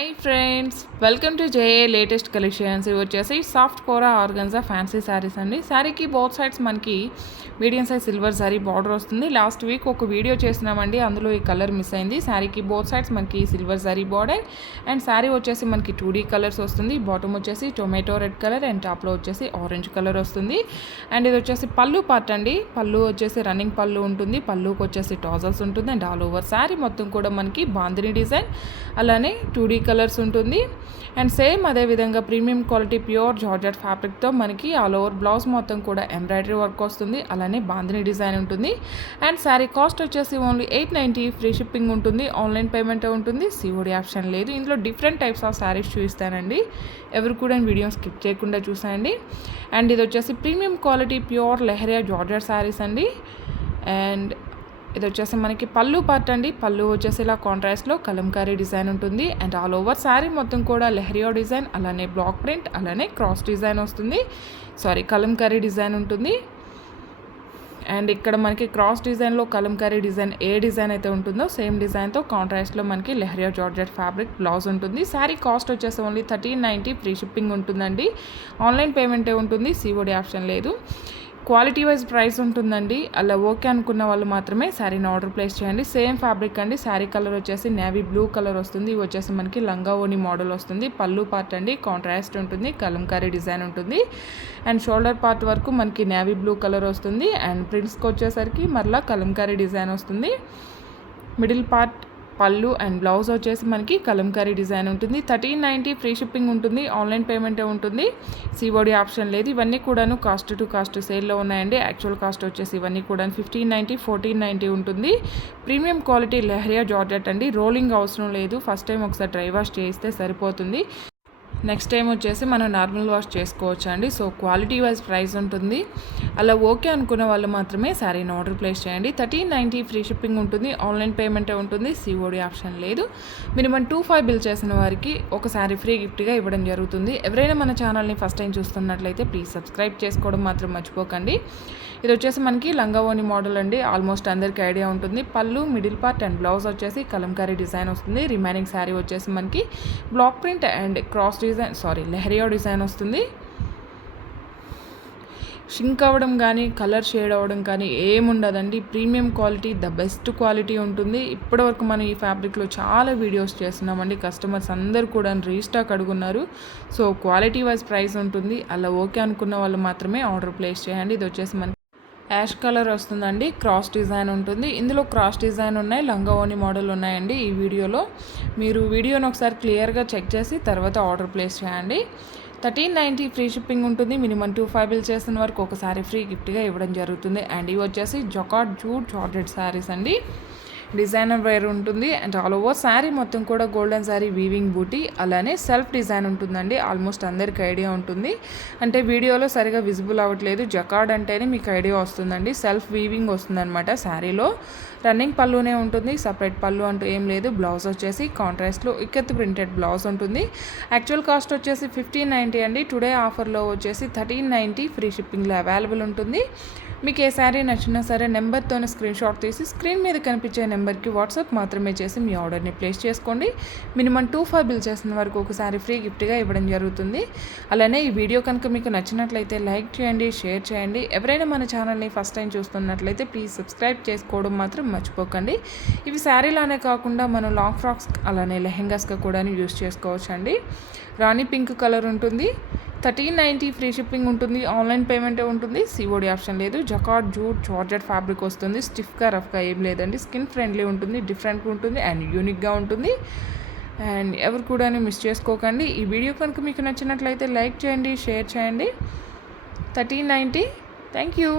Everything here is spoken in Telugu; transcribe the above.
Hi friends, welcome to JA latest collections. ఇవి వచ్చేసి soft kora organza fancy saris అండి. శారీకి బోత్ సైడ్స్ మనకి medium size silver sari border వస్తుంది. లాస్ట్ వీక్ ఒక వీడియో చేసినామండి, అందులో ఈ కలర్ మిస్ అయింది. శారీకి బోత్ సైడ్స్ మనకి silver sari border and sari వచ్చేసి మనకి 2D కలర్స్ వస్తుంది. బాటమ్ వచ్చేసి టొమాటో రెడ్ కలర్ అండ్ టాప్లో వచ్చేసి ఆరెంజ్ కలర్ వస్తుంది. అండ్ ఇది వచ్చేసి పళ్ళు పార్ట్ అండి. పళ్ళు వచ్చేసి రన్నింగ్ పళ్ళు ఉంటుంది. పళ్ళుకి వచ్చేసి టాజల్స్ ఉంటుంది అండ్ ఆల్ ఓవర్ శారీ మొత్తం కూడా మనకి బాందిని డిజైన్ అలానే 2D కలర్స్ ఉంటుంది. అండ్ సేమ్ అదేవిధంగా ప్రీమియం క్వాలిటీ ప్యూర్ జార్జెట్ ఫ్యాబ్రిక్తో మనకి ఆల్ ఓవర్ బ్లౌజ్ మొత్తం కూడా ఎంబ్రాయిడరీ వర్క్ వస్తుంది. అలానే బాందిని డిజైన్ ఉంటుంది. అండ్ శారీ కాస్ట్ వచ్చేసి ఓన్లీ 890, ఫ్రీ షిప్పింగ్ ఉంటుంది. ఆన్లైన్ పేమెంట్ ఉంటుంది, సిఓడి ఆప్షన్ లేదు. ఇందులో డిఫరెంట్ టైప్స్ ఆఫ్ శారీస్ చూపిస్తానండి. ఎవరు కూడా వీడియో స్కిప్ చేయకుండా చూసాయండి. అండ్ ఇది వచ్చేసి premium quality pure lehariya georgette saris అండి. అండ్ ఇది వచ్చేసి మనకి పళ్ళు పార్ట్ అండి. పళ్ళు వచ్చేసి ఇలా కాంట్రాస్ట్లో కలంకారీ డిజైన్ ఉంటుంది. అండ్ ఆల్ ఓవర్ శారీ మొత్తం కూడా లెహరియా డిజైన్ అలానే బ్లాక్ ప్రింట్ అలానే క్రాస్ డిజైన్ వస్తుంది. కలంకారీ డిజైన్ ఉంటుంది. అండ్ ఇక్కడ మనకి క్రాస్ డిజైన్లో కలంకారీ డిజైన్ ఏ డిజైన్ అయితే ఉంటుందో సేమ్ డిజైన్తో కాంట్రాస్ట్లో మనకి లెహరియా జార్జెట్ ఫ్యాబ్రిక్ బ్లౌజ్ ఉంటుంది. శారీ కాస్ట్ వచ్చేసి ఓన్లీ 1390, ఫ్రీ షిప్పింగ్ ఉంటుందండి. ఆన్లైన్ పేమెంటే ఉంటుంది, సిఓడి ఆప్షన్ లేదు. క్వాలిటీ వైజ్ ప్రైస్ ఉంటుందండి. అలా ఓకే అనుకున్న వాళ్ళు మాత్రమే శారీని ఆర్డర్ ప్లేస్ చేయండి. సేమ్ ఫ్యాబ్రిక్ అండి. శారీ కలర్ వచ్చేసి నేవీ బ్లూ కలర్ వస్తుంది. ఇవి వచ్చేసి మనకి లంగా ఓని మోడల్ వస్తుంది. పళ్ళు పార్ట్ అండి కాంట్రాస్ట్ ఉంటుంది, కలంకారీ డిజైన్ ఉంటుంది. అండ్ షోల్డర్ పార్ట్ వరకు మనకి నేవీ బ్లూ కలర్ వస్తుంది. అండ్ ప్రింట్స్కి వచ్చేసరికి మరలా కలంకారీ డిజైన్ వస్తుంది. మిడిల్ పార్ట్ పళ్ళు అండ్ బ్లౌజ్ వచ్చేసి మనకి కలంకారీ డిజైన్ ఉంటుంది. 1390, ఫ్రీ షిప్పింగ్ ఉంటుంది. ఆన్లైన్ పేమెంటే ఉంటుంది, సిఓడి ఆప్షన్ లేదు. ఇవన్నీ కూడాను కాస్ట్ టు కాస్ట్ సేల్లో ఉన్నాయండి. యాక్చువల్ కాస్ట్ వచ్చేసి ఇవన్నీ కూడా 1590, 1490 ఉంటుంది. ప్రీమియం క్వాలిటీ లెహరియా జార్జెట్ అండి. రోలింగ్ అవసరం లేదు. ఫస్ట్ టైం ఒకసారి డ్రై వాష్ చేస్తే సరిపోతుంది. నెక్స్ట్ టైం వచ్చేసి మనం నార్మల్ వాష్ చేసుకోవచ్చు అండి. సో క్వాలిటీ వైజ్ ప్రైస్ ఉంటుంది. అలా ఓకే అనుకున్న వాళ్ళు మాత్రమే శారీని ఆర్డర్ ప్లేస్ చేయండి. 1390, ఫ్రీ షిప్పింగ్ ఉంటుంది. ఆన్లైన్ పేమెంటే ఉంటుంది, సిఓడి ఆప్షన్ లేదు. మినిమం 25 బిల్ చేసిన వారికి ఒక శారీ ఫ్రీ గిఫ్ట్గా ఇవ్వడం జరుగుతుంది. ఎవరైనా మన ఛానల్ని ఫస్ట్ టైం చూస్తున్నట్లయితే ప్లీజ్ సబ్స్క్రైబ్ చేసుకోవడం మాత్రం మర్చిపోకండి. ఇది వచ్చేసి మనకి లంగా ఓని మోడల్ అండి. ఆల్మోస్ట్ అందరికీ ఐడియా ఉంటుంది. పళ్ళు మిడిల్ పార్ట్ అండ్ బ్లౌజ్ వచ్చేసి కలంకారీ డిజైన్ వస్తుంది. రిమైనింగ్ శారీ వచ్చేసి మనకి black print and cross design lehariya design వస్తుంది. షింక్ అవ్వడం కానీ కలర్ షేడ్ అవ్వడం కానీ ఏముండదండి. Premium quality, the best quality ఉంటుంది. ఇప్పటివరకు మనం ఈ ఫ్యాబ్రిక్లో చాలా వీడియోస్ చేస్తున్నామండి. కస్టమర్స్ అందరూ కూడా రీస్టాక్ అడుగున్నారు. సో క్వాలిటీ వైజ్ ప్రైస్ ఉంటుంది. అలా ఓకే అనుకున్న వాళ్ళు మాత్రమే ఆర్డర్ ప్లేస్ చేయండి. ఇది వచ్చేసి మనకి యాష్ కలర్ వస్తుందండి. క్రాస్ డిజైన్ ఉంటుంది. ఇందులో క్రాస్ డిజైన్ ఉన్నాయి, లంగా ఓని మోడల్ ఉన్నాయండి. ఈ వీడియోలో మీరు వీడియోని ఒకసారి క్లియర్గా చెక్ చేసి తర్వాత ఆర్డర్ ప్లేస్ చేయండి. 1390, ఫ్రీ షిప్పింగ్ ఉంటుంది. మినిమం 25 బిల్ చేసిన వరకు ఒకసారి ఫ్రీ గిఫ్ట్గా ఇవ్వడం జరుగుతుంది. అండ్ ఇవి వచ్చేసి జకార్డ్ జూట్ జార్జెట్ శారీస్ అండి. డిజైనర్ వేర్ ఉంటుంది. అండ్ ఆల్ ఓవర్ శారీ మొత్తం కూడా గోల్డెన్ శారీ వీవింగ్ బూటీ అలానే సెల్ఫ్ డిజైన్ ఉంటుందండి. ఆల్మోస్ట్ అందరికి ఐడియా ఉంటుంది. అంటే వీడియోలో సరిగా విజిబుల్ అవ్వట్లేదు. జకార్డ్ అంటేనే మీకు ఐడియా వస్తుందండి. సెల్ఫ్ వీవింగ్ వస్తుందన్నమాట. శారీలో రన్నింగ్ పళ్ళునే ఉంటుంది, సపరేట్ పళ్ళు అంటూ ఏం లేదు. బ్లౌజ్ వచ్చేసి కాంట్రాస్ట్లో ఇక్కత్ ప్రింటెడ్ బ్లౌజ్ ఉంటుంది. యాక్చువల్ కాస్ట్ వచ్చేసి 1590 అండి. టుడే ఆఫర్లో వచ్చేసి 1390, ఫ్రీ షిప్పింగ్లో అవైలబుల్ ఉంటుంది. మీకు ఏ శారీ నచ్చినా సరే నెంబర్తోనే స్క్రీన్ షాట్ తీసి స్క్రీన్ మీద కనిపించే నెంబర్కి వాట్సాప్ మాత్రమే చేసి మీ ఆర్డర్ని ప్లేస్ చేసుకోండి. మినిమం 25 బిల్ చేసిన వరకు ఒకసారి ఫ్రీ గిఫ్ట్గా ఇవ్వడం జరుగుతుంది. అలానే ఈ వీడియో కనుక మీకు నచ్చినట్లయితే లైక్ చేయండి, షేర్ చేయండి. ఎవరైనా మన ఛానల్ని ఫస్ట్ టైం చూస్తున్నట్లయితే ప్లీజ్ సబ్స్క్రైబ్ చేసుకోవడం మాత్రం మర్చిపోకండి. ఇవి శారీలానే కాకుండా మనం లాంగ్ ఫ్రాక్స్ అలానే లెహెంగాస్గా కూడా యూస్ చేసుకోవచ్చు అండి. రాణి పింక్ కలర్ ఉంటుంది. 1390, ఫ్రీ షిప్పింగ్ ఉంటుంది. ఆన్లైన్ పేమెంటే ఉంటుంది, సిఓడి ఆప్షన్ లేదు. జకార్డ్ జూట్ జార్జెట్ ఫ్యాబ్రిక్ వస్తుంది. స్టిఫ్గా రఫ్గా ఏం లేదండి. స్కిన్ ఫ్రెండ్లీ ఉంటుంది, డిఫరెంట్గా ఉంటుంది అండ్ యూనిక్గా ఉంటుంది. అండ్ ఎవరు కూడా మిస్ చేసుకోకండి. ఈ వీడియో కనుక మీకు నచ్చినట్లయితే లైక్ చేయండి, షేర్ చేయండి. 1390. Thank you.